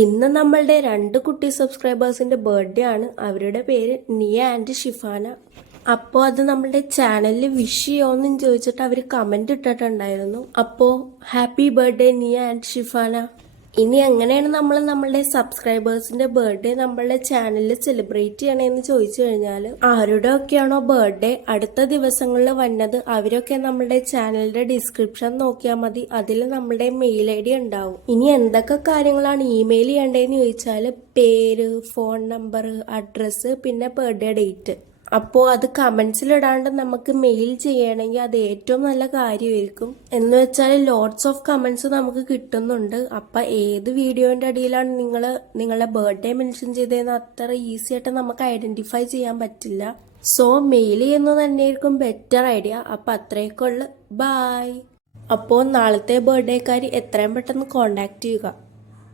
ഇന്ന് നമ്മളുടെ 2 കുട്ടി സബ്സ്ക്രൈബേഴ്സിന്റെ ബർത്ത്ഡേ ആണ്. അവരുടെ പേര് നിയ ആൻഡ് ഷിഫാന. അപ്പോൾ അത് നമ്മളുടെ ചാനലിൽ വിഷ് ചെയ്യുമോയെന്നും ചോദിച്ചിട്ട് അവർ കമന്റ് ഇട്ടിട്ടുണ്ടായിരുന്നു. അപ്പോൾ ഹാപ്പി ബർത്ത്ഡേ നിയ ആൻഡ് ഷിഫാന. ഇനി എങ്ങനെയാണ് നമ്മൾ നമ്മളുടെ സബ്സ്ക്രൈബേഴ്സിന്റെ ബർത്ത്ഡേ നമ്മളുടെ ചാനലിൽ സെലിബ്രേറ്റ് ചെയ്യണമെന്ന് ചോദിച്ചു കഴിഞ്ഞാൽ, ആരുടെ ഒക്കെയാണോ ബർത്ത്ഡേ അടുത്ത ദിവസങ്ങളിൽ വന്നത് അവരൊക്കെ നമ്മളുടെ ചാനലിന്റെ ഡിസ്ക്രിപ്ഷൻ നോക്കിയാൽ മതി. അതിൽ നമ്മളുടെ മെയിൽ ഐ ഡി ഉണ്ടാവും. ഇനി എന്തൊക്കെ കാര്യങ്ങളാണ് ഇമെയിൽ ചെയ്യേണ്ടതെന്ന് ചോദിച്ചാൽ, പേര്, ഫോൺ നമ്പർ, അഡ്രസ്സ്, പിന്നെ ബർത്ത്ഡേ ഡേറ്റ്. അപ്പോൾ അത് കമന്റ്സിലിടാണ്ട് നമുക്ക് മെയിൽ ചെയ്യണമെങ്കിൽ അത് ഏറ്റവും നല്ല കാര്യമായിരിക്കും. എന്ന് വെച്ചാൽ ലോട്ട്സ് ഓഫ് കമന്റ്സ് നമുക്ക് കിട്ടുന്നുണ്ട്. അപ്പം ഏത് വീഡിയോന്റെ അടിയിലാണ് നിങ്ങൾ നിങ്ങളുടെ ബർത്ത്ഡേ മെൻഷൻ ചെയ്തതെന്ന് അത്ര ഈസി ആയിട്ട് നമുക്ക് ഐഡന്റിഫൈ ചെയ്യാൻ പറ്റില്ല. സോ മെയിൽ ചെയ്യുന്നത് തന്നെയായിരിക്കും ബെറ്റർ ഐഡിയ. അപ്പം അത്രയൊക്കെ ഉള്ളു. ബൈ. അപ്പോൾ നാളത്തെ ബർത്ത്ഡേക്കാർ എത്രയും പെട്ടെന്ന് കോണ്ടാക്ട് ചെയ്യുക.